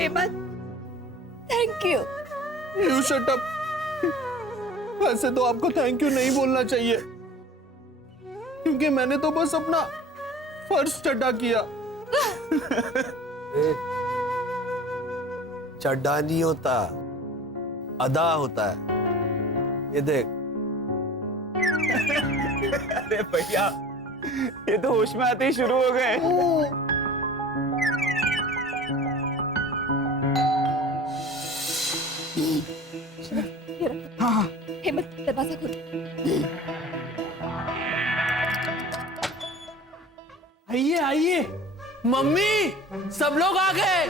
Hemant, thank you. You shut up. वैसे तो आपको थैंक यू नहीं बोलना चाहिए, क्योंकि मैंने तो बस अपना फर्ज चड्डा किया। चड्डा नहीं होता, अदा होता है। ये देख। अरे भैया, ये तो होश में आते ही शुरू हो गए। हाँ, हेमंत दरवाजा खोल। आइए आइए, मम्मी सब लोग आ गए।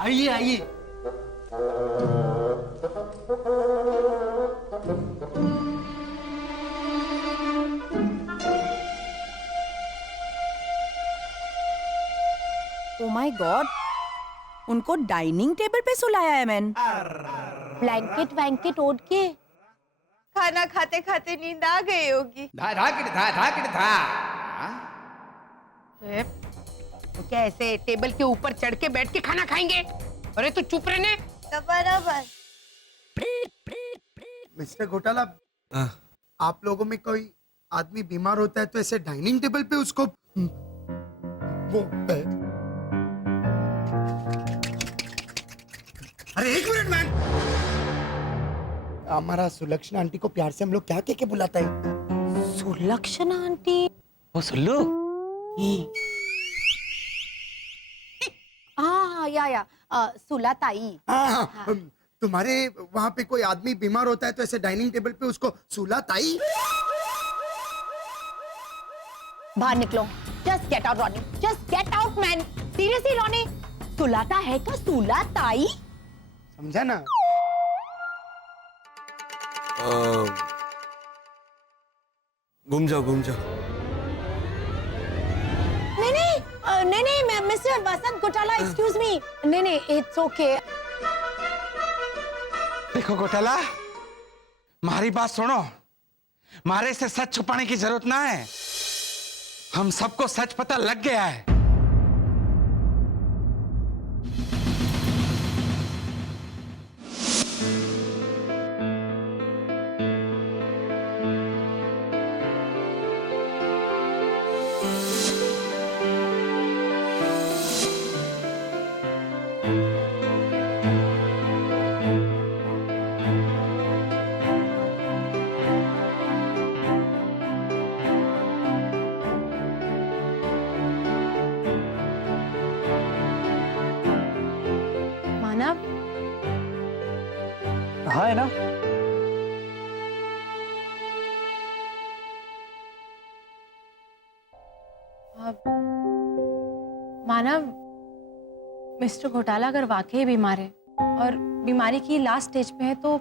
आइए आइए। ओ माय गॉड, उनको डाइनिंग टेबल पे सुलाया है मैंने। ब्लैंकेट वैंकेट ओढ़ के खाना खाते खाते नींद आ गई होगी। धा धा तो क्या ऐसे टेबल के ऊपर चढ़ के बैठ के खाना खाएंगे? अरे तू चुप रहने। बराबर। मिस्टर घोटाला, आप लोगों में कोई आदमी बीमार होता है तो ऐसे डाइनिंग टेबल पे उसको वो अरे एक मिनट मैन, हमारा सुलक्षणा आंटी को प्यार से हम लोग क्या कह के बुलाता है? सुलक्षणा आंटी? वो सुल्लू। हाँ या सुलाताई। हाँ, तुम्हारे वहाँ पे कोई आदमी बीमार होता है तो ऐसे डाइनिंग टेबल पे उसको सुलाताई? बाहर निकलो। Just get out Ronnie, just get out man. Seriously Ronnie, सुलाता है का सुलाताई? समझा ना? घूम जाओ घूम जाओ। नहीं, मिस्टर वसंत घोटाला, एक्सक्यूज मी। नहीं, इट्स ओके। देखो घोटाला, हमारी बात सुनो। मारे से सच छुपाने की जरूरत ना है। हम सबको सच पता लग गया है। हाँ है ना। मानव, मिस्टर घोटाला अगर वाकई बीमार है और बीमारी की लास्ट स्टेज पे है तो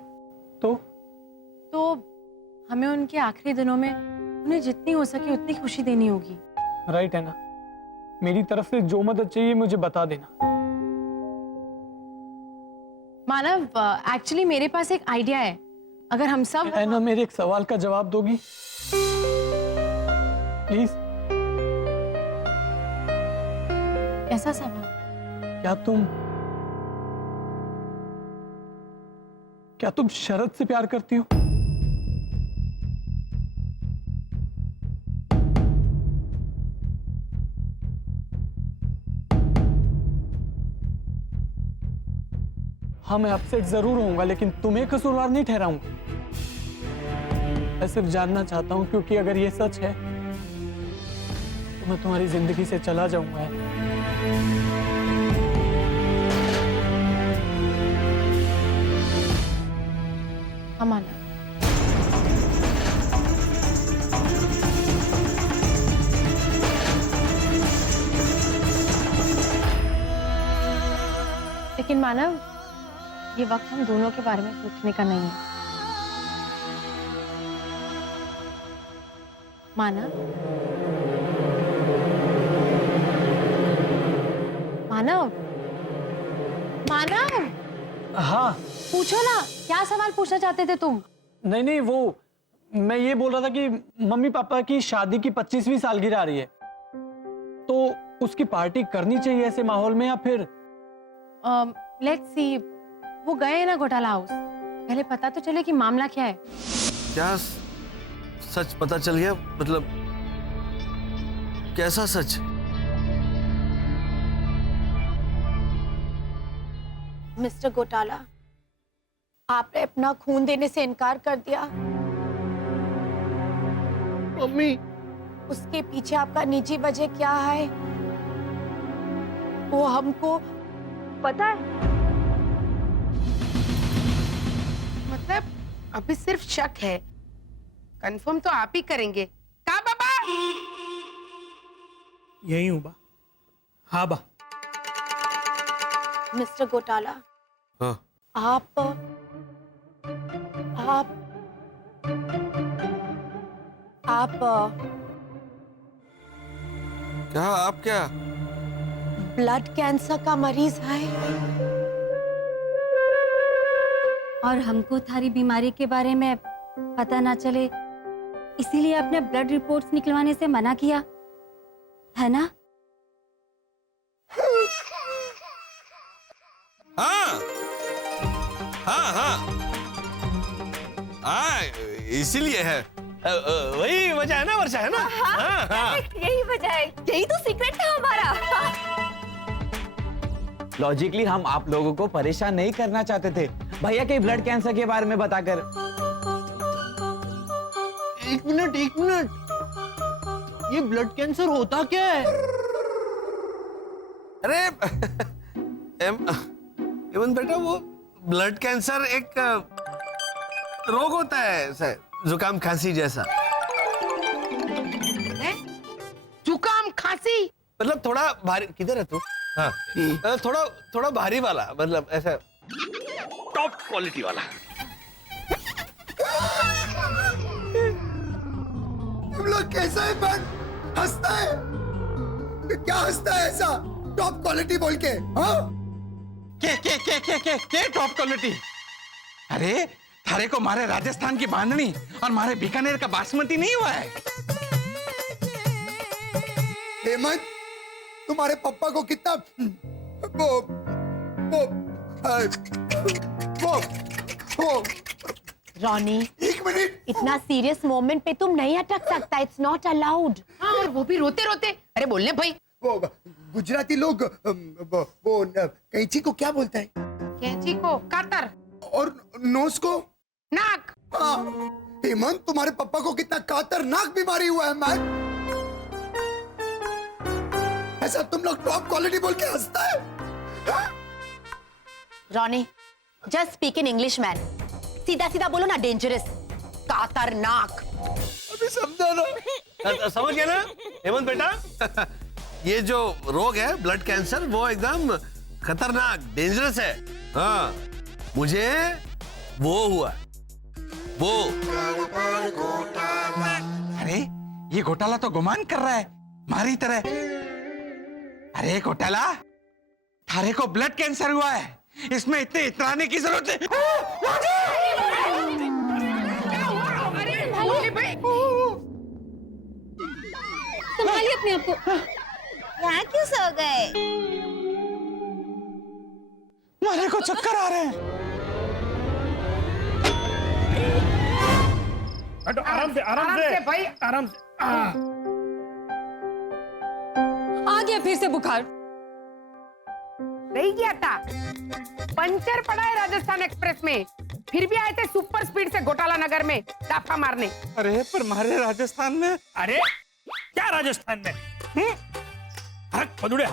हमें उनके आखिरी दिनों में उन्हें जितनी हो सके उतनी खुशी देनी होगी। राइट है ना। मेरी तरफ से जो मदद चाहिए मुझे बता देना। मानव, एक्चुअली मेरे पास एक आइडिया है। अगर हम सब है ना, मेरे एक सवाल का जवाब दोगी प्लीज? ऐसा सवाल? क्या तुम शरद से प्यार करती हो? हाँ, मैं अपसेट जरूर होऊंगा, लेकिन तुम्हें कसूरवार नहीं ठहराऊंगा। मैं सिर्फ जानना चाहता हूं, क्योंकि अगर ये सच है तो मैं तुम्हारी जिंदगी से चला जाऊंगा। मानव, लेकिन मानव, ये वक्त हम दोनों के बारे में सोचने का नहीं है। मानव, मानव, मानव, हाँ। पूछो ना, क्या सवाल पूछना चाहते थे तुम? नहीं नहीं, वो मैं ये बोल रहा था कि मम्मी पापा की शादी की 25वीं सालगिरह आ रही है, तो उसकी पार्टी करनी चाहिए ऐसे माहौल में या फिर? लेट्स सी, वो गए हैं ना घोटाला हाउस, पहले पता तो चले कि मामला क्या है। क्या सच पता चल गया? मतलब कैसा सच? मिस्टर घोटाला, आपने अपना खून देने से इनकार कर दिया। मम्मी, उसके पीछे आपका निजी वजह क्या है वो हमको पता है। मतलब अभी सिर्फ शक है, कंफर्म तो आप ही करेंगे। का बाबा? यही हूँ बा। हाँ बा। मिस्टर घोटाला, हाँ। आप क्या आप क्या? ब्लड कैंसर का मरीज है और हमको थारी बीमारी के बारे में पता ना चले, इसीलिए आपने ब्लड रिपोर्ट्स निकलवाने से मना किया, है ना? हाँ हाँ हाँ हाँ, इसीलिए है। वही वजह है ना वर्षा, है ना? हाँ हाँ, यही वजह है, यही तो सीक्रेट है हमारा। लॉजिकली हम आप लोगों को परेशान नहीं करना चाहते थे भैया के ब्लड कैंसर के बारे में बताकर। एक मिनट, ये ब्लड कैंसर होता क्या है? अरे एवं बेटा, वो ब्लड कैंसर एक रोग होता है सर, जुकाम खांसी जैसा। जुकाम खांसी? मतलब थोड़ा भारी। किधर है तू? हाँ, थोड़ा भारी वाला, मतलब ऐसा टॉप क्वालिटी वाला। तुम लोग कैसा है बन? हंसता है? क्या हंसता है ऐसा टॉप क्वालिटी बोल के? हाँ? के टॉप क्वालिटी? अरे थारे को मारे राजस्थान की बांधनी और मारे बीकानेर का बासमती नहीं हुआ है? हेमंत, तुम्हारे पापा को कितना वो रॉनी, एक मिनट, इतना सीरियस मोमेंट पे तुम नहीं अटक सकता, इट्स नॉट अलाउड। हाँ, और वो भी रोते रोते। अरे बोलने भाई। वो गुजराती लोग वो कैंची को क्या बोलता है? कैंची को कातर और नोज को नाक। हाँ, हेमंत, तुम्हारे पापा को कितना खतरनाक बीमारी हुआ है मैन। ऐसा तुम लोग टॉप क्वालिटी बोल के हंसता है? Ronnie, just speak in English man, सीधा सीधा बोलो ना, डेंजरस, खतरनाक। अभी समझा ना? समझ गया ना हेमंत बेटा? ये जो रोग है ब्लड कैंसर, वो एकदम खतरनाक, डेंजरस है। हाँ, मुझे वो हुआ, वो। अरे ये घोटाला तो गुमान कर रहा है हमारी तरह। अरे घोटाला, थारे को ब्लड कैंसर हुआ है, इसमें इतने इतराने की जरूरत है? संभालिए अपने आप को। यहाँ क्यों सो गए? मारे को चक्कर आ रहे हैं। आराम से भाई, आराम से। आ गया फिर से बुखार। रही गया था, पंचर पड़ा है राजस्थान एक्सप्रेस में, फिर भी आए थे सुपर स्पीड से घोटाला नगर में दाफा मारने। अरे पर मारे राजस्थान में। अरे क्या राजस्थान में? हरक पदुड़े।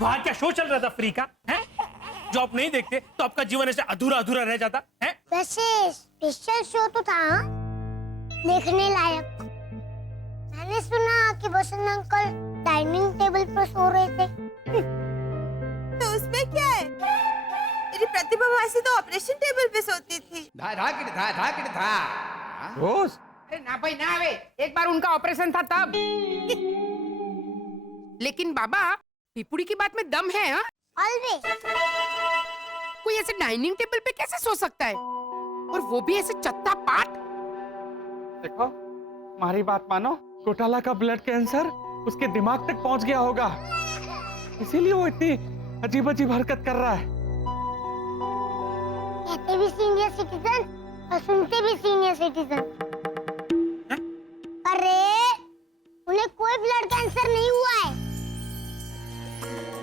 वहां क्या शो चल रहा था फ्री का? हैं? जो आप नहीं देखते तो आपका जीवन ऐसे अधूरा अधूरा रह जाता है। वैसे स्पेशल शो तो था देखने लायक। मैंने सुना कि वसंत अंकल डाइनिंग टेबल पर सो रहे थे। तो उसमें क्या है? मेरी प्रतिभा भासी तो ऑपरेशन टेबल पे सोती थी। रोज? अरे ना भाई ना, वे एक बार उनका ऑपरेशन था तब। लेकिन बाबा पिपुड़ी की बात में दम है। हाँ, ऑलवेज। कोई ऐसे डाइनिंग टेबल पे कैसे सो सकता है, और वो भी ऐसे चत्ता पाट। देखो, हमारी बात मानो, घोटाला का ब्लड कैंसर उसके दिमाग तक पहुंच गया होगा, इसीलिए वो इतनी अजीब अजीब हरकत कर रहा है। कहते भी सीनियर सिटीजन और सुनते भी सीनियर सिटीजन। अरे उन्हें कोई ब्लड कैंसर नहीं हुआ है,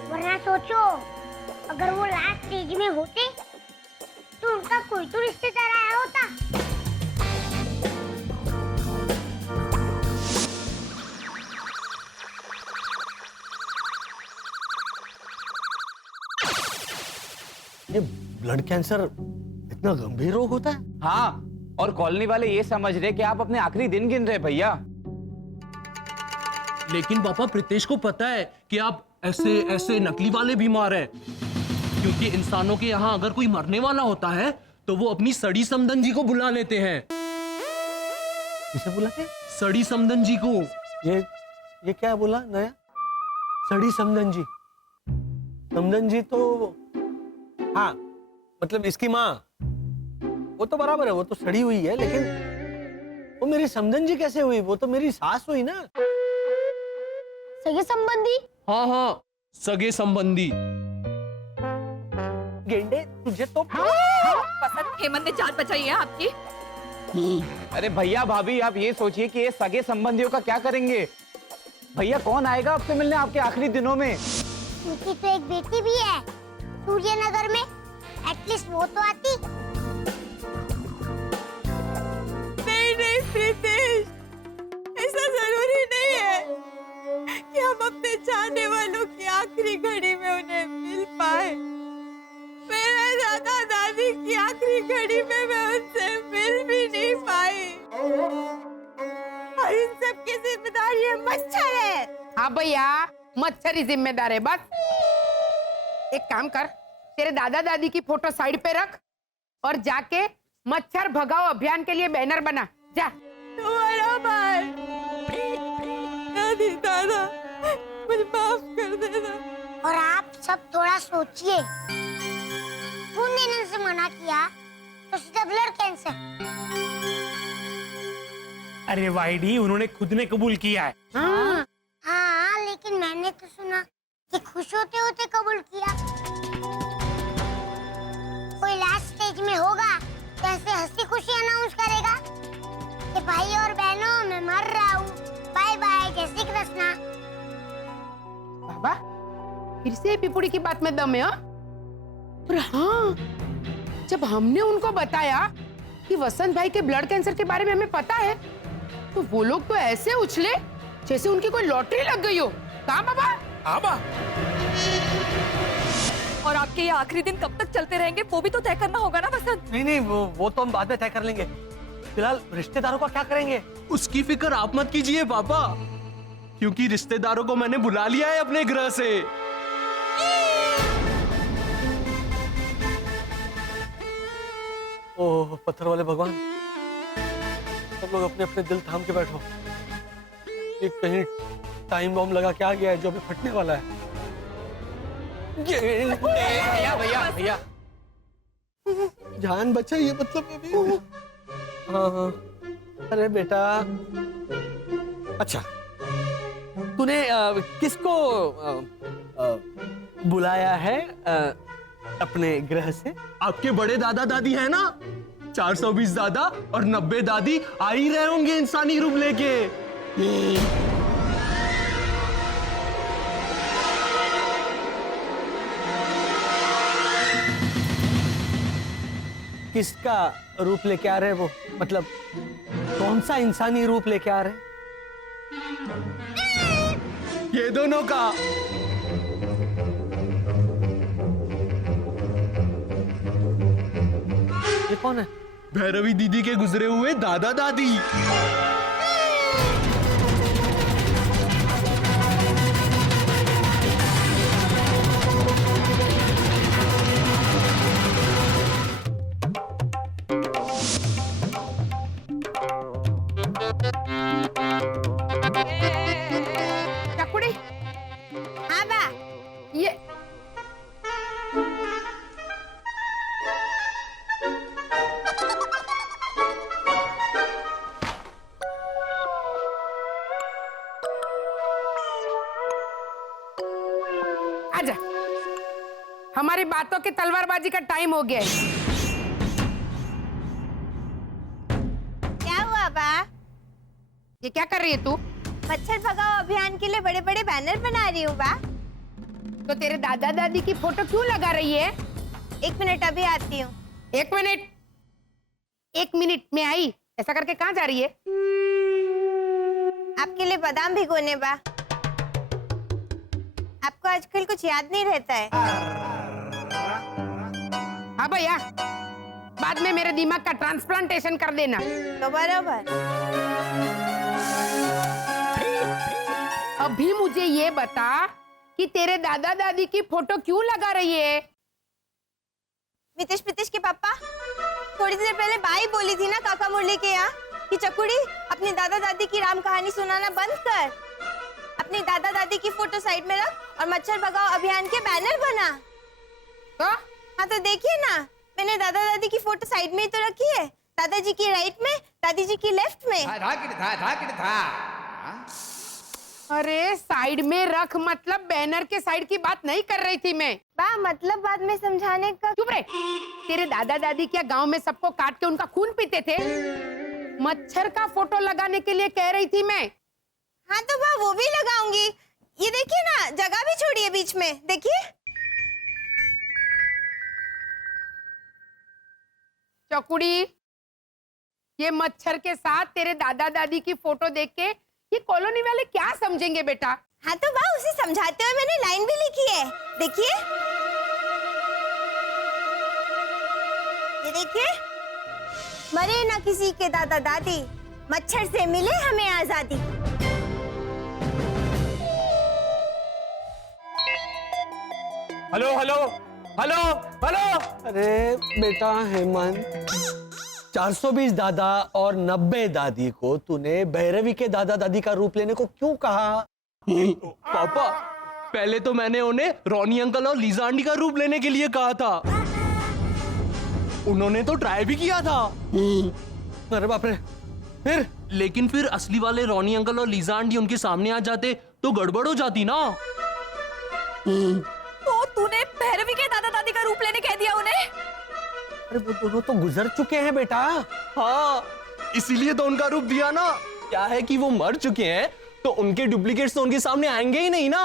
वरना सोचो अगर वो लास्ट स्टेज में होते तो उनका कोई तो रिश्तेदार आया होता। ये ब्लड कैंसर इतना गंभीर रोग होता है? हाँ, और कॉलोनी वाले ये समझ रहे कि आप अपने आखिरी दिन गिन रहे भैया। लेकिन पापा प्रीतेश को पता है कि आप ऐसे ऐसे नकली वाले बीमार हैं, क्योंकि इंसानों के यहाँ अगर कोई मरने वाला होता है तो वो अपनी सड़ी समधन जी को बुला लेते हैं। किसे बुलाते? सड़ी समधन जी को। ये क्या बोला नया? सड़ी समधन जी? समधन जी तो हाँ, मतलब इसकी माँ, वो तो बराबर है, वो तो सड़ी हुई है, लेकिन वो मेरी समधन जी कैसे हुई? वो तो मेरी सास हुई ना। सगे संबंधी? हाँ हाँ, सगे संबंधी। गेंडे तुझे तो पसंद हेमंत ने जान बचाई है आपकी। अरे भैया भाभी, आप ये सोचिए कि ये सगे संबंधियों का क्या करेंगे। भैया कौन आएगा आपसे मिलने आपके आखिरी दिनों में? उनकी तो एक बेटी भी है सूर्यनगर में, एटलीस्ट वो तो आती। नहीं प्रीतेश, ऐसा जरूरी नहीं है कि हम अपने चाहने वालों की आखिरी घड़ी में उन्हें मिल पाए। मेरे दादा दादी की आखिरी घड़ी में मैं उनसे मिल भी नहीं पाई, और इन सब की जिम्मेदारी ये मच्छर है। हाँ भैया, मच्छर ही जिम्मेदार है। बस एक काम कर, तेरे दादा दादी की फोटो साइड पे रख और जाके मच्छर भगाओ अभियान के लिए बैनर बना। जा। तुम्हारा भाई, दादी दादा मुझे माफ कर देना। और आप सब थोड़ा सोचिए, खून देने से मना किया तो सीधा ब्लड कैंसर। अरे वाईडी, उन्होंने खुद ने कबूल किया है। हाँ, लेकिन मैंने तो सुना कि खुश होते होते कबूल किया। कोई लास्ट स्टेज में होगा तो ऐसे हंसी खुशी अनाउंस करेगा कि भाई और बहनों मैं मर रहा हूँ, बाय बाय, जय श्री कृष्णा। बाबा फिर से पिपुड़ी की बात में दम है। और हाँ, जब हमने उनको बताया कि वसंत भाई के ब्लड कैंसर के बारे में हमें पता है, तो वो लोग तो ऐसे उछले जैसे उनकी कोई लॉटरी लग गई हो। कहाँ बाबा? और आपके ये आखिरी दिन कब तक चलते रहेंगे वो भी तो तय करना होगा ना वसंत। नहीं, वो तो हम बाद में तय कर लेंगे। फिलहाल रिश्तेदारों का क्या करेंगे? उसकी फिक्र आप मत कीजिए पापा, क्योंकि रिश्तेदारों को मैंने बुला लिया है अपने गृह से। ओह पत्थर वाले भगवान, सब लोग अपने अपने दिल थाम के बैठो। ये कहीं टाइम बॉम्ब लगा के आ गया है जो अभी फटने वाला है। भैया भैया भैया, जान बचाइए, मतलब अभी। हाँ, अरे बेटा, अच्छा तूने किसको बुलाया है अपने गृह से? आपके बड़े दादा दादी है ना, 420 दादा और 90 दादी आ ही रहे होंगे इंसानी रूप लेके। किसका रूप लेके आ रहे वो? मतलब कौन सा इंसानी रूप लेके आ रहे? ये दोनों का। ये कौन है? भैरवी दीदी के गुजरे हुए दादा दादी। हमारी बातों की तलवारबाजी का टाइम हो गया है। क्या हुआ बा? ये क्या कर रही है तू? मच्छर भगाओ अभियान के लिए बड़े बड़े बैनर बना रही हूँ बा। तो तेरे दादा दादी की फोटो क्यों लगा रही है? 1 मिनट, अभी आती हूँ। 1 मिनट, 1 मिनट में आई, ऐसा करके कहाँ जा रही है? आपके लिए बादाम भिगोने बा। आपको आजकल कुछ याद नहीं रहता है। हाँ भैया, बाद में मेरे दिमाग का ट्रांसप्लांटेशन कर देना। तो बराबर। अभी मुझे ये बता कि तेरे दादा दादी की फोटो क्यों लगा रही है? मितेश पितेश के पापा, थोड़ी देर पहले बाई बोली थी ना काका मुरली के यहाँ कि चकुड़ी अपनी दादा दादी की राम कहानी सुनाना बंद कर, अपनी दादा दादी की फोटो साइड में रख और मच्छर भगाओ अभियान के बैनर बना। तो? हाँ तो देखिए ना, मैंने दादा दादी की फोटो साइड में ही तो रखी है, दादाजी की राइट में, दादी जी की लेफ्ट में। अरे साइड में रख मतलब बैनर के साइड की बात नहीं कर रही थी मैं। बा मतलब बाद में समझाने का। चुप रहे। तेरे दादा दादी क्या गांव में सबको काट के उनका खून पीते थे? मच्छर का फोटो लगाने के लिए कह रही थी मैं। हाँ तो बा वो भी लगाऊंगी। ये देखिए ना, जगह भी छोड़ी है बीच में, देखिए। चकुड़ी, ये मच्छर के साथ तेरे दादा दादी की फोटो देख के ये कॉलोनी वाले क्या समझेंगे बेटा? हाँ तो बा उसे समझाते हुए मैंने लाइन भी लिखी है, देखिए। ये देखिए, मरे ना किसी के दादा दादी, मच्छर से मिले हमें आजादी। Hello hello hello hello. अरे बेटा हेमंत, 420 दादा और 90 दादी को तूने भैरवी के दादा दादी का रूप लेने को क्यों कहा? पापा, पहले तो मैंने उन्हें रॉनी अंकल और लीजा आंटी का रूप लेने के लिए कहा था। उन्होंने तो ट्राई भी किया था। अरे बाप रे, फिर? लेकिन फिर असली वाले रॉनी अंकल और लीजा आंटी उनके सामने आ जाते तो गड़बड़ हो जाती ना। तो तूने भैरवी के दादा दादी का रूप लेने कह दिया उन्हें? अरे वो दोनों तो गुजर चुके हैं बेटा। हाँ, इसीलिए तो उनका रूप दिया ना। क्या है कि वो मर चुके हैं तो उनके डुप्लीकेट्स तो उनके सामने आएंगे ही नहीं ना।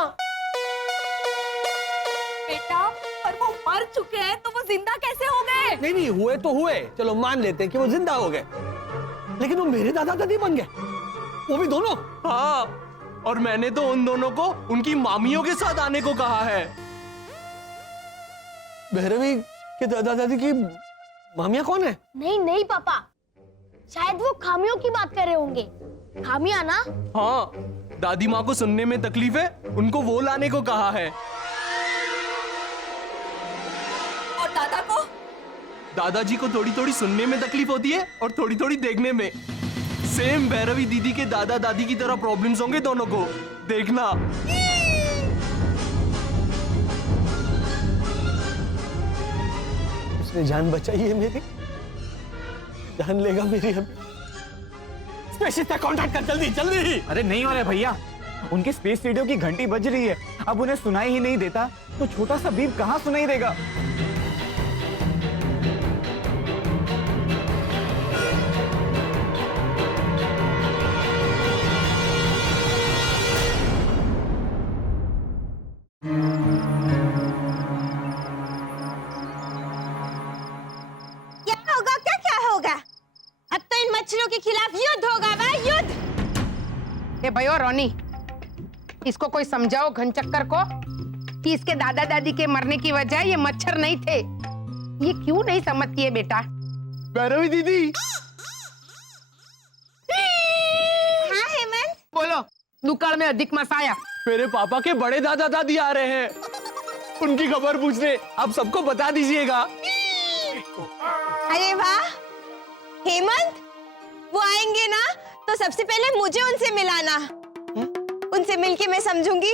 बेटा, पर वो मर चुके हैं तो वो जिंदा कैसे हो गए? नहीं नहीं, हुए तो हुए, चलो मान लेते हैं कि वो जिंदा हो गए, लेकिन वो मेरे दादा दादी बन गए, वो भी दोनों। हाँ, और मैंने तो उन दोनों को उनकी मामियों के साथ आने को कहा है। भैरवी के दादा दादी की मामियां कौन है? नहीं नहीं पापा, शायद वो खामियों की बात कर रहे होंगे। खामियां ना? हाँ, दादी माँ को सुनने में तकलीफ है, उनको वो लाने को कहा है। और दादा को? दादाजी को थोड़ी थोड़ी सुनने में तकलीफ होती है और थोड़ी थोड़ी देखने में। सेम भैरवी दीदी के दादा दादी की तरह प्रॉब्लम्स होंगे दोनों को, देखना। उसने जान बचाई है मेरी, जान लेगा मेरी अभी। स्पेसिस तक कांटेक्ट कर, जल्दी जल्दी। अरे नहीं हो रहा भैया, उनके स्पेस रेडियो की घंटी बज रही है। अब उन्हें सुनाई ही नहीं देता तो छोटा सा बीप कहाँ सुनाई देगा? क्या होगा? क्या होगा? अब तो इन मच्छरों के खिलाफ युद्ध होगा बा, युद्ध। ए भयो रोनी, इसको कोई समझाओ घनचक्कर को कि इसके दादा दादी के मरने की वजह ये मच्छर नहीं थे। ये क्यों नहीं समझती है बेटा? भैरवी दीदी। हाँ हेमंत, बोलो, दुकान में अधिक मसाया। मेरे पापा के बड़े दादा दादी आ रहे हैं, उनकी खबर पूछने। आप सबको बता दीजिएगा। अरे वाह हेमंत, वो आएंगे ना तो सबसे पहले मुझे उनसे मिलाना। उनसे मिलके मैं समझूंगी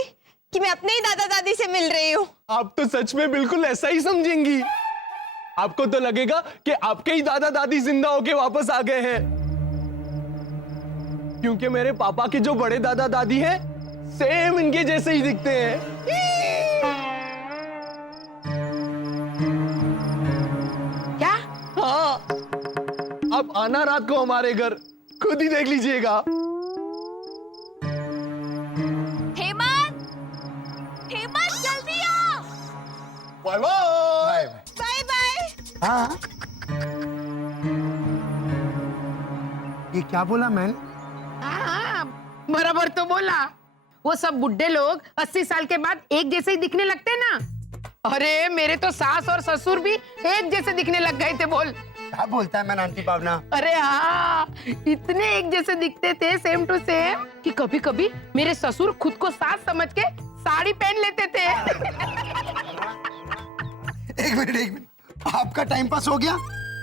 कि मैं अपने ही दादा दादी से मिल रही हूँ। आप तो सच में बिल्कुल ऐसा ही समझेंगी। आपको तो लगेगा कि आपके ही दादा दादी जिंदा होके वापस आ गए हैं, क्योंकि मेरे पापा के जो बड़े दादा दादी हैं सेम इनके जैसे ही दिखते हैं। आप आना रात को हमारे घर, खुद ही देख लीजिएगा। हेमंत, हेमंत जल्दी आ। Bye bye. Bye bye. हाँ ये क्या बोला मैंने? हाँ, बराबर तो बोला। वो सब बुड्ढे लोग 80 साल के बाद एक जैसे ही दिखने लगते ना। अरे मेरे तो सास और ससुर भी एक जैसे दिखने लग गए थे। बोल क्या बोलता है मैं आंटी भावना? अरे हाँ, इतने एक जैसे दिखते थे, सेम टू सेम, कि कभी कभी मेरे ससुर खुद को सास समझ के साड़ी पहन लेते थे। एक मिनट, आपका टाइम पास हो गया?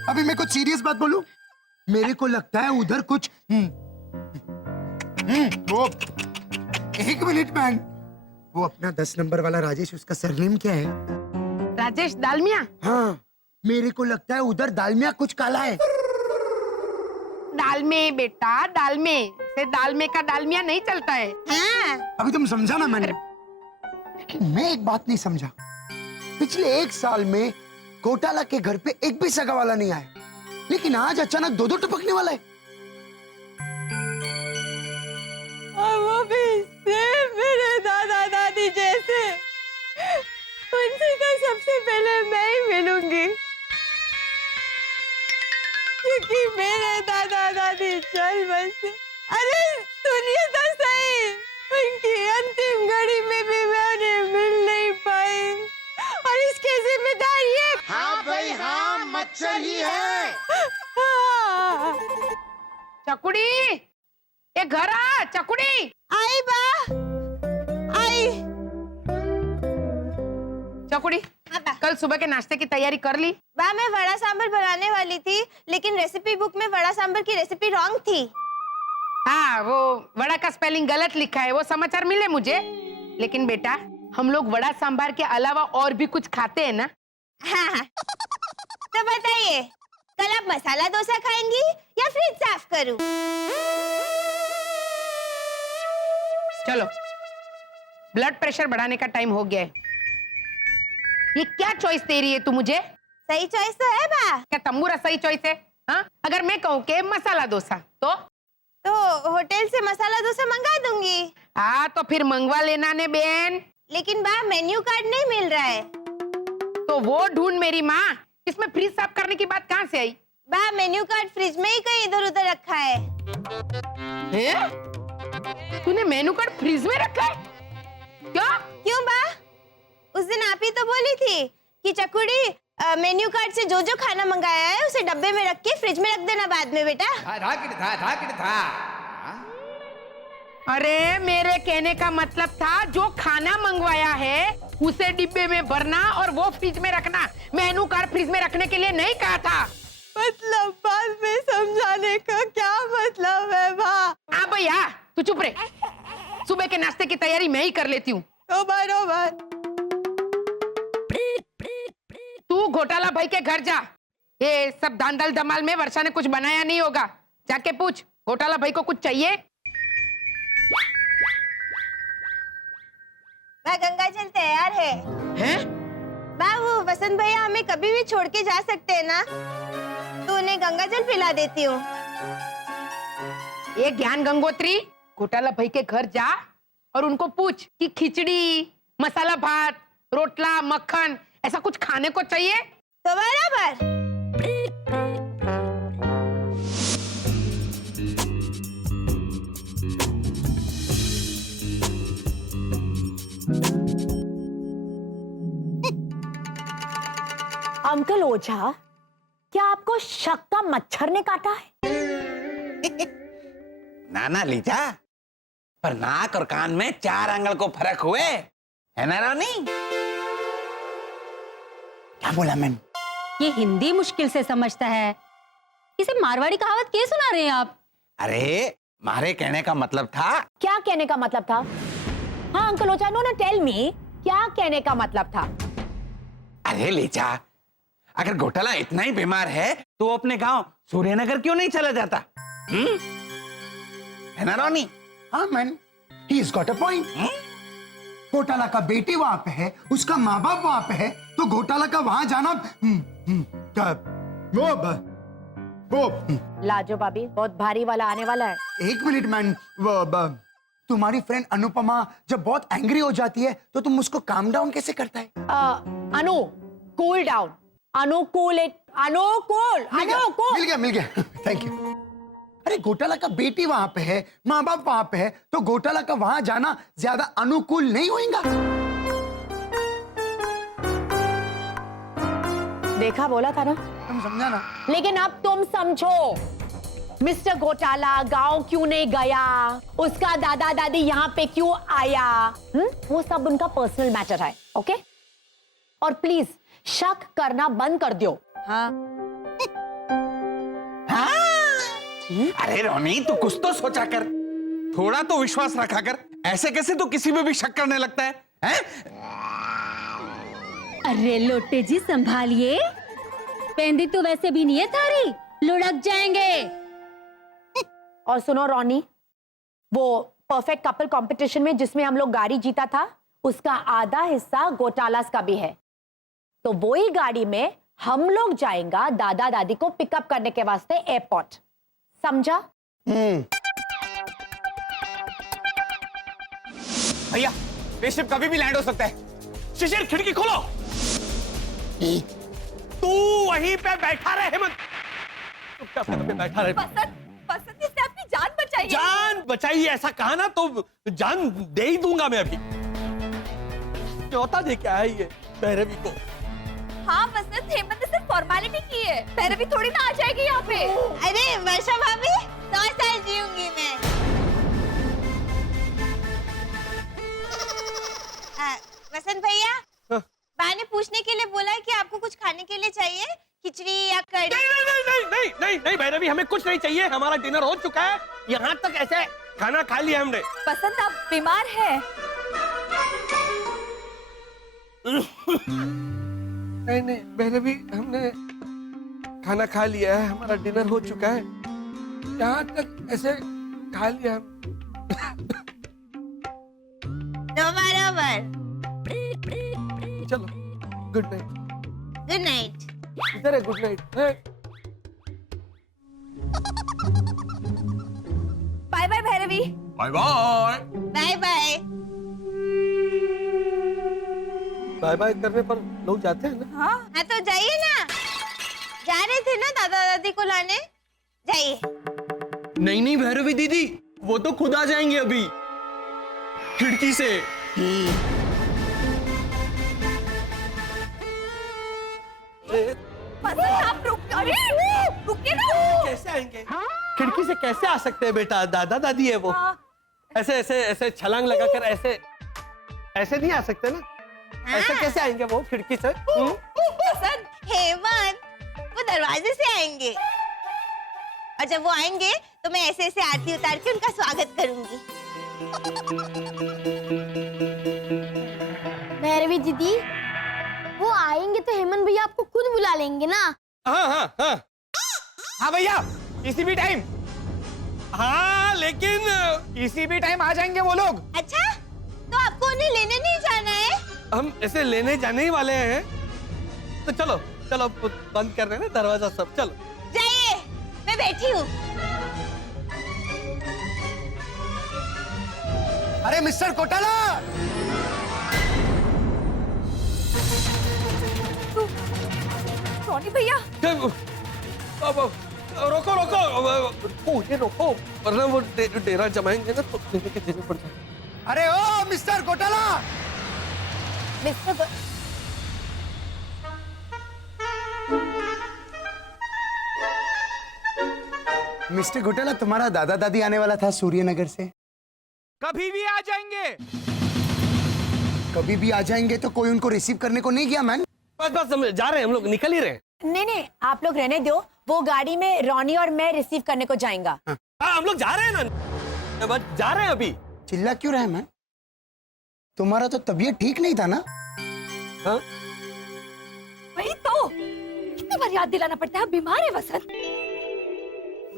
अभी मैं कुछ सीरियस बात बोलूं? मेरे को लगता है उधर कुछ वो एक मिनट मैन, वो अपना 10 नंबर वाला राजेश, उसका सरनेम क्या है? राजेश दालमिया। हाँ, मेरे को लगता है उधर दालमिया कुछ काला है। दालमे बेटा, दालमे से दालमे का दालमिया नहीं चलता है। हाँ। अभी तुम समझा ना मैंने, लेकिन मैं एक बात नहीं समझा। पिछले 1 साल में घोटाला के घर पे एक भी सगा वाला नहीं आया, लेकिन आज अचानक 2-2 टपकने वाला है। और वो भी सेम मेरे दादा दादी जैसे। उनसे तो सबसे पहले मैं ही मिलूंगी, क्योंकि मेरे दादा दादी चल बसे। अरे सुनिए तो सही, उनकी अंतिम घड़ी में भी मैं उन्हें मिल नहीं पाई, और इसकी जिम्मेदारी ये। हाँ भाई हाँ, मच्छर ही है। चकुड़ी, ये घर आ। चकुड़ी आई बा, आई। चकुड़ी, कल सुबह के नाश्ते की तैयारी कर ली? बा मैं वड़ा सांभर बनाने वाली थी, लेकिन रेसिपी बुक में वड़ा सांभर की रेसिपी रॉन्ग थी। हाँ, वो वड़ा का स्पेलिंग गलत लिखा है, वो समाचार मिले मुझे। लेकिन बेटा, हम लोग वड़ा सांभर के अलावा और भी कुछ खाते हैं ना? हाँ। तो बताइए, कल आप मसाला डोसा खाएंगी या फ्रिज साफ करूं? चलो, ब्लड प्रेशर बढ़ाने का टाइम हो गया है। ये क्या चॉइस दे रही है तू मुझे? सही चॉइस तो है बा। क्या तंबूरा सही चॉइस है? हाँ, अगर मैं कहूँ कि मसाला डोसा तो होटल से मसाला डोसा मंगा दूंगी। हाँ, तो फिर मंगवा लेना ने बेन। लेकिन बा मेन्यू कार्ड नहीं मिल रहा है। तो वो ढूंढ मेरी माँ, इसमें फ्रिज साफ करने की बात कहाँ से आई? बा मेन्यू कार्ड फ्रिज में ही कहीं इधर उधर रखा है। तूने मेन्यू कार्ड फ्रिज में रखा है? क्यों बा? उस दिन आप ही तो बोली थी कि चकुड़ी मेन्यू कार्ड से जो जो खाना मंगाया है उसे डब्बे में रख के फ्रिज में रख देना बाद में बेटा। अरे मेरे कहने का मतलब था, जो खाना मंगवाया है उसे डिब्बे में भरना और वो फ्रिज में रखना। मेन्यू कार्ड फ्रिज में रखने के लिए नहीं कहा था। मतलब बाद में समझाने का क्या मतलब है बा? हाँ भैया, तू चुप रहे। सुबह के नाश्ते की तैयारी मैं ही कर लेती हूँ। तू घोटाला भाई के घर जा। ये सब धांधल धमाल में वर्षा ने कुछ बनाया नहीं होगा। जाके पूछ, घोटाला भाई को कुछ चाहिए? बा गंगा जल तैयार है। हैं? बा वो वसंत भैया हमें कभी भी छोड़ के जा सकते हैं ना, तो उन्हें गंगा जल पिला देती हूँ। ये ज्ञान गंगोत्री, घोटाला भाई के घर जा और उनको पूछ कि खिचड़ी, मसाला भात, रोटला, मक्खन ऐसा कुछ खाने को चाहिए तो बराबर। अंकल ओझा, क्या आपको शक का मच्छर ने काटा है? ना लीजा, पर नाक और कान में 4 अंगल को फर्क हुए है ना रानी? क्या बोला मैंने? ये हिंदी मुश्किल से समझता है, इसे मारवाड़ी कहावत क्या सुना रहे हैं आप? अरे मारे कहने का मतलब था। क्या कहने का मतलब था? हाँ अंकल ओझा, नो टेल मी, क्या कहने का मतलब था? अरे लीजा, अगर घोटाला इतना ही बीमार है तो अपने गांव सूर्यनगर क्यों नहीं चला जाता? है ना रोनी? हाँ man, he's got a point. घोटाला का बेटी वहां पे है, उसका माँ बाप वहां पे है, तो घोटाला का वहां जाना लाजो भाभी, बहुत भारी वाला आने वाला है। एक मिनट मैन, तुम्हारी फ्रेंड अनुपमा जब बहुत एंग्री हो जाती है तो तुम उसको काम डाउन कैसे करता है? Anu, cool down. Anu cool it. Anu cool. मिल गया थैंक यू। अरे घोटाला का बेटी वहां पे है, माँ बाप वहां पे है, तो घोटाला का वहां जाना ज्यादा अनुकूल नहीं होगा? देखा, बोला था ना, तुम समझा ना। लेकिन अब तुम समझो, मिस्टर घोटाला गांव क्यों नहीं गया, उसका दादा दादी यहाँ पे क्यों आया, वो सब उनका पर्सनल मैटर है, ओके? और प्लीज शक करना बंद कर दो। हाँ। अरे रोनी, तू कुछ तो सोचा कर, थोड़ा तो विश्वास रखा कर। ऐसे कैसे तू किसी पे भी शक करने लगता है, हैं? अरे लोटे जी संभालिए, पेंदी तो वैसे भी नहीं है थारी, लुढ़क जाएंगे। और सुनो रोनी, वो परफेक्ट कपल कंपटीशन में जिसमें हम लोग गाड़ी जीता था, उसका आधा हिस्सा घोटालास का भी है। तो वो ही गाड़ी में हम लोग जाएंगा दादा दादी को पिकअप करने के वास्ते एयरपोर्ट, समझा? भैया, स्पेसशिप कभी भी लैंड हो सकता है। शिशिर, खिड़की खोलो। तू वहीं पे बैठा रहे हेमंत, चुपचाप पे बैठा रहे। पसंद इसने अपनी जान बचाई है। जान बचाई, ऐसा कहा ना तो जान दे ही दूंगा मैं अभी। न्योता दे के आया ये भैरवी को। हाँ पसंद, हेमंत ने सिर्फ फॉर्मेलिटी की है, भैरवी थोड़ी ना आ जाएगी यहाँ पे। अरे वर्षा भाभी, 100 साल जीऊंगी मैं। वसंत भैया, बा ने पूछने के लिए बोला है कि आपको कुछ खाने के लिए चाहिए, खिचड़ी या कढ़ी? नहीं भैरवी, हमें कुछ नहीं चाहिए, हमारा डिनर हो चुका है। यहाँ तक ऐसे खाना खा लिया हमने। पसंद, आप बीमार हैं? नहीं भैरवी, हमने खाना खा लिया है, हमारा डिनर हो चुका है। यहाँ तक ऐसे खा लिया। बराबर। चलो, गुड नाइट। Good night. इधर है good night. Bye bye Bhairavi. Bye bye. Bye bye. Bye bye करने पर लोग जाते हैं ना। हाँ तो जाइए ना, जा रहे थे ना दादा दादी को लाने, जाइए। नहीं भैरवी दीदी, वो तो खुद आ जाएंगे अभी खिड़की से। आप रुकिए ना। कैसे आएंगे? खिड़की से कैसे आ सकते हैं बेटा? दादा दादी है वो। ऐसे ऐसे ऐसे छलांग लगाकर ऐसे ऐसे नहीं आ सकते ना। ऐसे कैसे आएंगे वो खिड़की से? पसंद, हेमंत वो दरवाजे से आएंगे, और जब वो आएंगे तो मैं ऐसे ऐसे आरती उतार के उनका स्वागत करूंगी। भैरवी दीदी, वो आएंगे तो हेमंत भैया आपको खुद बुला लेंगे ना? हाँ भैया, किसी भी टाइम। हाँ लेकिन किसी भी टाइम आ जाएंगे वो लोग। अच्छा, तो आपको उन्हें लेने नहीं जाना है? हम ऐसे लेने जाने ही वाले हैं, तो चलो चलो बंद कर रहे हैं ना दरवाजा सब। चलो जाइए, मैं बैठी हूँ। अरे मिस्टर घोटाला, रोनी भैया, रोको रोको, ये रोको, वरना वो डेरा जमाएंगे ना तो देने के देने पड़ जाएंगे। अरे ओ मिस्टर घोटाला, मिस्टर घोटाला, तुम्हारा दादा दादी आने वाला था सूर्यनगर से। कभी भी आ जाएंगे। कभी भी आ जाएंगे तो कोई उनको रिसीव करने को नहीं गया मैन? बस जा रहे हैं हम लोग, निकल ही रहे हैं। नहीं, आप लोग रहने दो, वो गाड़ी में रोनी और मैं रिसीव करने को जाएंगा। हाँ हम लोग जा रहे हैं ना, बस जा रहे हैं अभी। चिल्ला क्यों रहे मैन? तुम्हारा तो तबीयत ठीक नहीं था ना? हाँ? वही तो, कितनी बार याद दिलाना पड़ता है, बीमार है वसंत।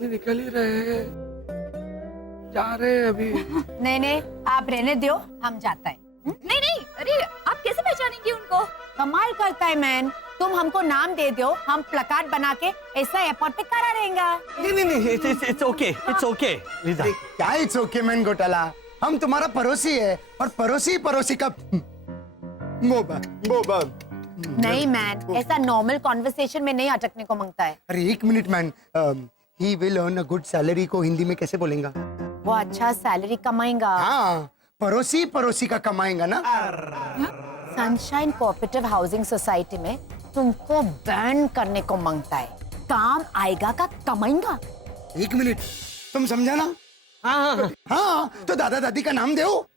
निकल ही रहे हैं, जा रहे हैं अभी। नहीं, आप रहने दो, हम जाता है। नहीं, अरे आप कैसे पहचानेंगे उनको? कमाल करता है मैन, तुम हमको नाम दे दो, हम प्लकार्ड बना के ऐसा एयरपोर्ट पे करा रहेंगे। नहीं, इट्स ओके लीजा। क्या इट्स ओके मैन घोटाला, हम तुम्हारा पड़ोसी है और पड़ोसी का मोबा। नहीं मैन, ऐसा नॉर्मल कॉन्वर्सेशन में नहीं अटकने को मांगता है। अरे एक minute man, he will earn a good salary को हिंदी में कैसे बोलेगा? वो अच्छा सैलरी कमाएगा। हाँ, पड़ोसी का कमाएगा ना। सनशाइन कोऑपरेटिव हाउसिंग सोसाइटी में तुमको बैन करने को मांगता है। काम आएगा का कमाएगा। एक मिनट, तुम समझा ना? हाँ, तो दादा दादी का नाम दो।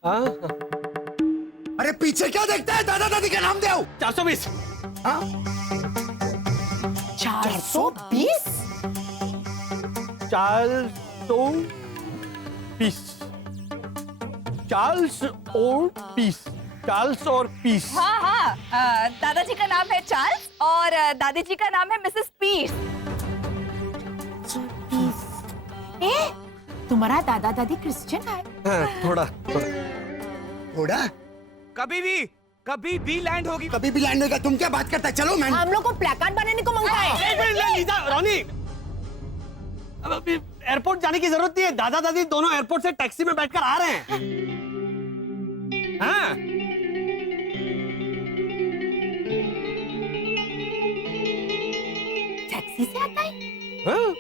अरे पीछे क्या देखता है, दादा दादी का नाम दो। 420। 420? 420 और पीस। हाँ, दादाजी का नाम है चार्ल्स और दादी जी का नाम है मिसेस पीस। तुम्हारा दादा दादी क्रिश्चियन है? थोड़ा। कभी भी लैंड होगी। कभी भी लैंड होगा। तुम क्या बात करता है? चलो मैन। हम लोग को प्लेकार्ड बनाने को मांगता है। लीजा, रोनी, अब अभी एयरपोर्ट जाने की जरूरत नहीं है। दादा दादी दोनों एयरपोर्ट से टैक्सी में बैठकर आ रहे हैं। हाँ। टैक्सी से आता है? हाँ?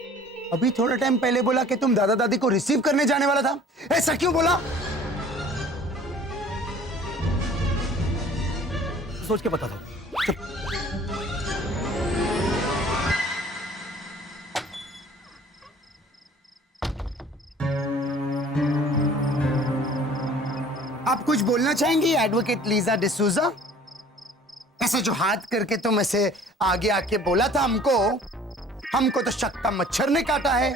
अभी थोड़ा टाइम पहले बोला कि तुम दादा दादी को रिसीव करने जाने वाला था। ऐसा क्यों बोला? सोच के बताता हूँ। आप कुछ बोलना चाहेंगी एडवोकेट लीजा डिसूजा? ऐसे जो हाथ करके तुम ऐसे आगे आके बोला था हमको तो शक का मच्छर ने काटा है।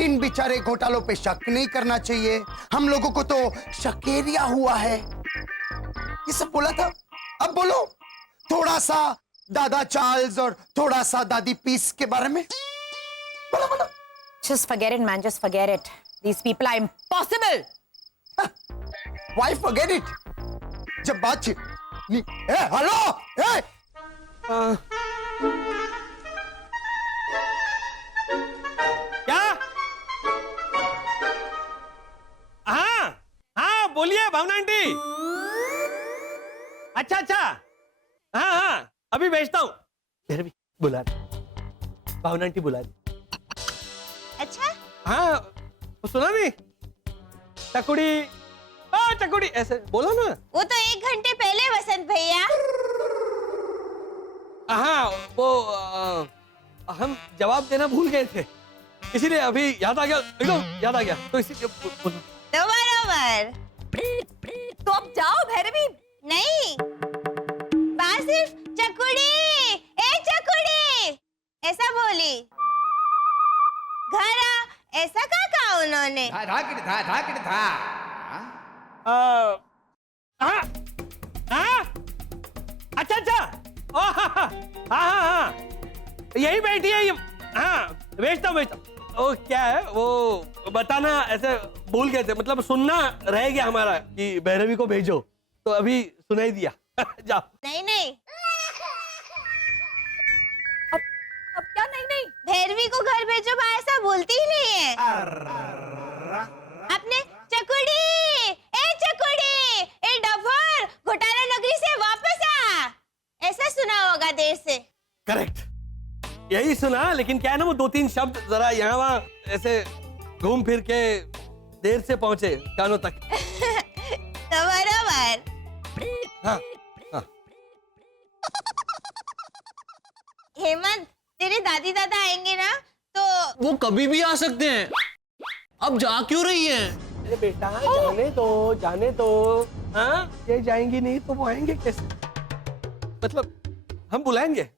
इन बेचारे घोटालों पे शक नहीं करना चाहिए। हम लोगों को तो शकेरिया हुआ है, ये सब बोला था। अब बोलो थोड़ा सा दादा चार्ल्स और थोड़ा सा दादी पीस के बारे में। बोलो। Just forget it, man. Just forget it. These people are impossible. Why forget it? जब बातचीत हेलो, क्या? हाँ, बोलिए भावना आंटी। अच्छा, हाँ, अभी भेजता हूँ। फिर भी बुला रही, भावना आंटी बुला रही। अच्छा, हाँ, वो सुना नहीं? चकुड़ी ऐसे बोला ना। वो तो 1 घंटे पहले वसंत भैया। हाँ, वो हम जवाब देना भूल गए थे, इसीलिए अभी याद आ गया, एकदम याद आ गया, तो इसीलिए बोला। तो बराबर। तो अब जाओ भैरवी। नहीं, बात सिर्फ चकुड़ी, चकुड़ी ऐसा बोली। घर आ, ऐसा कहा उन्होंने। अच्छा, हाँ, यही बैठी है ये। हाँ, भेजता हूँ। ओ क्या है वो बताना, ऐसे भूल गए थे, मतलब सुनना रह गया हमारा कि भैरवी को भेजो, तो अभी सुनाई दिया। जाओ। नहीं, अब क्या नहीं? भैरवी को घर भेजो, माँ ऐसा बोलती ही नहीं है। अपने चकुड़ी, डफर, घोटाला नगरी से वापस आ, ऐसा सुना होगा देर से। करेक्ट, यही सुना, लेकिन क्या है ना, वो 2-3 शब्द जरा यहाँ वहाँ ऐसे घूम फिर के देर से पहुंचे कानों तक। तो बराबर। हाँ। हेमंत, तेरे दादी दादा आएंगे ना, तो वो कभी भी आ सकते हैं। अब जा क्यों रही है? अरे बेटा, जाने दो। हाँ, ये जाएंगी नहीं तो वो आएंगे कैसे? मतलब हम बुलाएंगे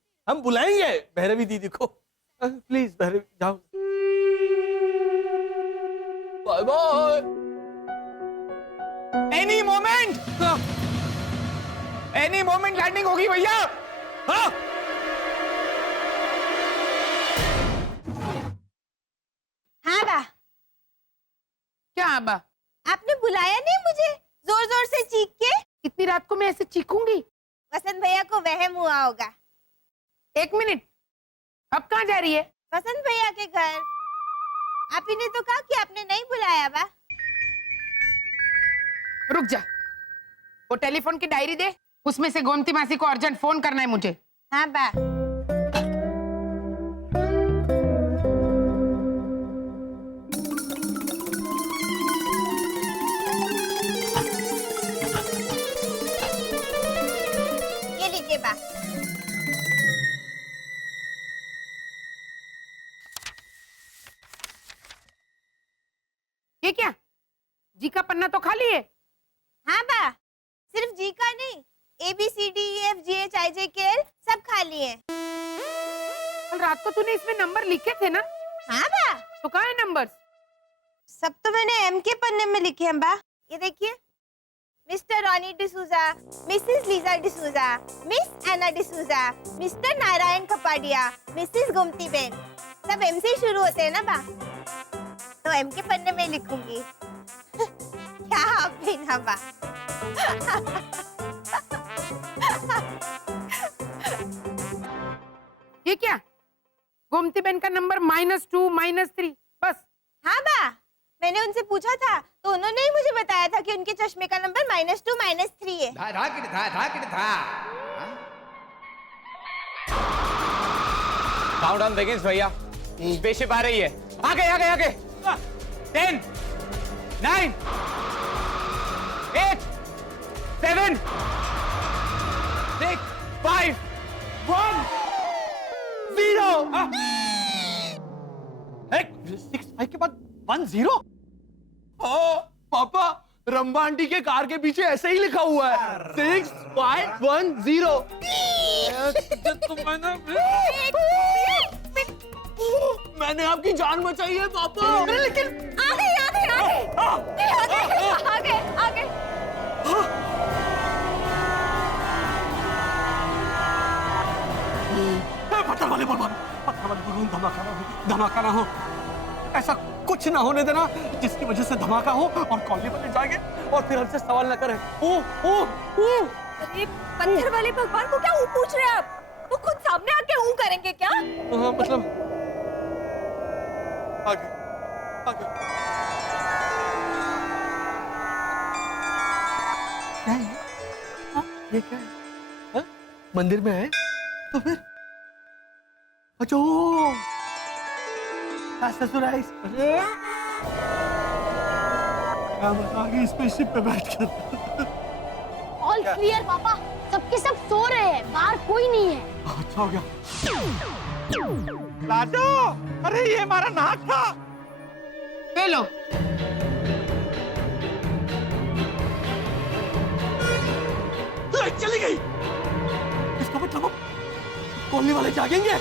भैरवी दीदी को। प्लीज भैरवी जाओ। Bye bye. Any moment landing होगी भैया। हाँ। हाँ बा, क्या आबा? आपने बुलाया नहीं मुझे जोर जोर से चीख के? इतनी रात को मैं ऐसे चीखूंगी? वसंत भैया को वहम हुआ होगा। एक मिनट, अब कहाँ जा रही है? वसंत भैया के घर। आप ही ने तो कहा कि आपने नहीं बुलाया बा। रुक जा, वो टेलीफोन की डायरी दे, उसमें से गोमती मासी को अर्जेंट फोन करना है मुझे। हाँ बा। ये लीजिए बा। ये क्या, जी का पन्ना तो खाली है। हाँ बा, सिर्फ जी का नहीं, ABCDEFGHIJKL सब खाली है। कल रात को तूने इसमें नंबर लिखे थे ना? हाँ बा। तो कहाँ है नंबर? सब तो मैंने M के पन्ने में लिखे हैं बा। ये देखिए, Mr Ronnie D'Souza, Mrs Lisa D'Souza, Miss Anna D'Souza, Mr Narayan Kapadia, Mrs Gomti Ben, सब M से ही शुरू होते हैं ना बा। तो M के पन्ने में लिखूंगी। क्या आप भी ना बा। ये क्या, गोमती बहन का नंबर -2 -3 बस? हाँ बा, मैंने उनसे पूछा था तो उन्होंने ही मुझे बताया था कि उनके चश्मे का नंबर -2 -3 है। काउंटडाउन बिगिंस भैया। स्पेसशिप आ रही है। आगे आगे आगे। 10 9 8 7 6 5 1 0। 6 के बाद 1 0। पापा, रंबा आंटी के कार के पीछे ऐसे ही लिखा हुआ है 6 5 1 0। मैंने आपकी जान बचाई है पापा। लेकिन आगे आगे आगे आगे आगे आगे। पत्थर वाले बलवान, धमाका ना हो। ऐसा कुछ ना होने देना जिसकी वजह से धमाका हो और कॉलोनी वाले जाएंगे और फिर हमसे सवाल ना करें। अरे पत्थर वाले भगवान को क्या ऊ पूछ रहे हैं आप? वो खुद सामने आके ऊ करेंगे क्या? मतलब आगे आगे क्या है? ये क्या है? हा? मंदिर में है तो फिर अच्छा ससुराइज। आगे स्पेसशिप पे बैठ कर। ऑल क्लियर पापा, सबके सब सो रहे हैं, बाहर कोई नहीं है। अच्छा हो गया। लाडो, अरे ये हमारा नाक था। ले लो। लाइट चली गई। इसका मतलब कॉलोनी वाले जागेंगे।